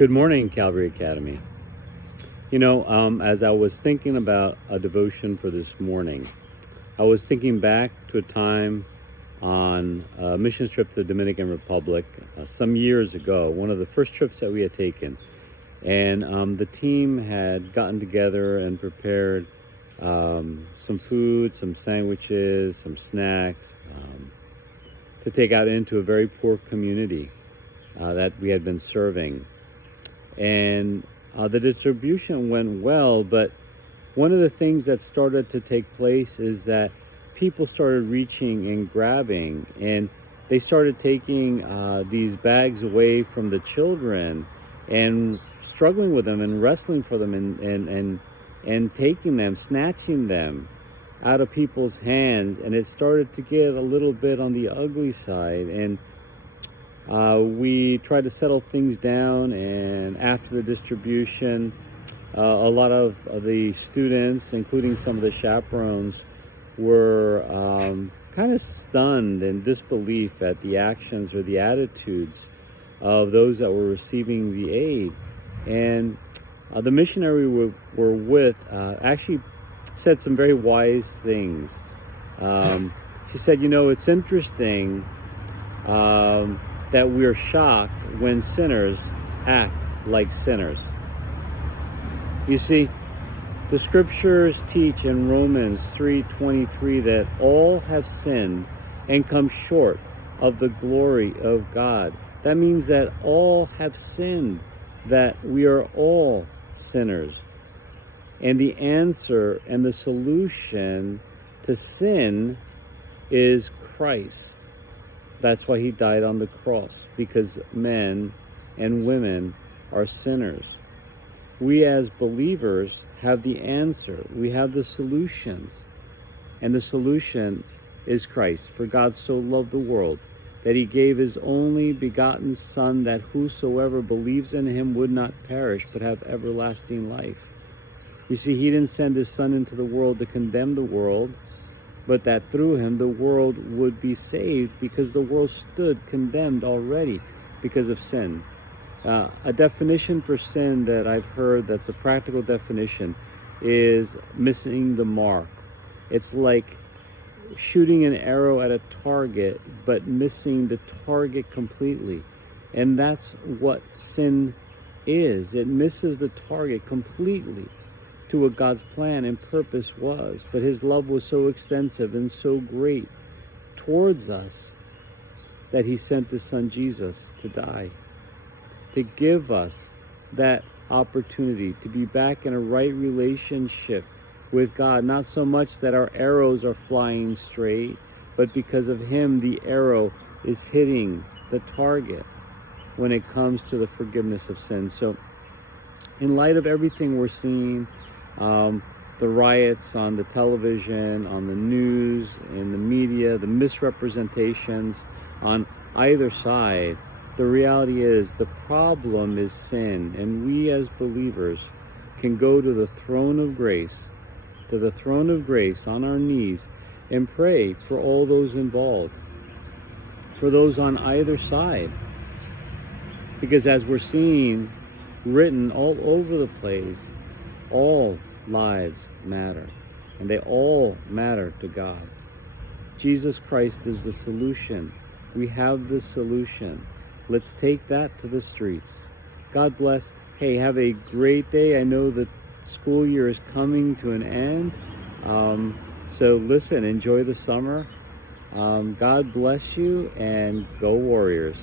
Good morning, Calvary Academy. As I was thinking about a devotion for this morning, I was thinking back to a time on a mission trip to the Dominican Republic some years ago, one of the first trips that we had taken. And the team had gotten together and prepared some food, some sandwiches, some snacks to take out into a very poor community that we had been serving. And the distribution went well, but one of the things that started to take place is that people started reaching and grabbing, and they started taking these bags away from the children and struggling with them and wrestling for them and taking them, snatching them out of people's hands. And it started to get a little bit on the ugly side, and we tried to settle things down. And after the distribution, a lot of the students, including some of the chaperones, were kind of stunned in disbelief at the actions or the attitudes of those that were receiving the aid. And the missionary we were with actually said some very wise things. She said, it's interesting that we're shocked when sinners act like sinners. You see, the scriptures teach in Romans 3:23 that all have sinned and come short of the glory of God. That means that all have sinned, that we are all sinners. And the answer and the solution to sin is Christ. That's why he died on the cross, because men and women are sinners. We as believers have the answer. We have the solutions. And the solution is Christ. For God so loved the world that he gave his only begotten Son, that whosoever believes in him would not perish but have everlasting life. You see, he didn't send his Son into the world to condemn the world, but that through him the world would be saved, because the world stood condemned already because of sin. A definition for sin that I've heard that's a practical definition is missing the mark. It's like shooting an arrow at a target but missing the target completely. And that's what sin is. It misses the target completely to what God's plan and purpose was. But his love was so extensive and so great towards us that he sent his Son Jesus to die, to give us that opportunity to be back in a right relationship with God. Not so much that our arrows are flying straight, but because of him the arrow is hitting the target when it comes to the forgiveness of sin. So in light of everything we're seeing, the riots on the television, on the news, in the media, the misrepresentations on either side, the reality is the problem is sin. And we as believers can go to the throne of grace, on our knees, and pray for all those involved, for those on either side. Because as we're seeing written all over the place, all lives matter, and they all matter to God. Jesus Christ is the solution. We have the solution. Let's take that to the streets. God bless. Hey, have a great day. I know the school year is coming to an end. So listen, enjoy the summer. God bless you, and go Warriors.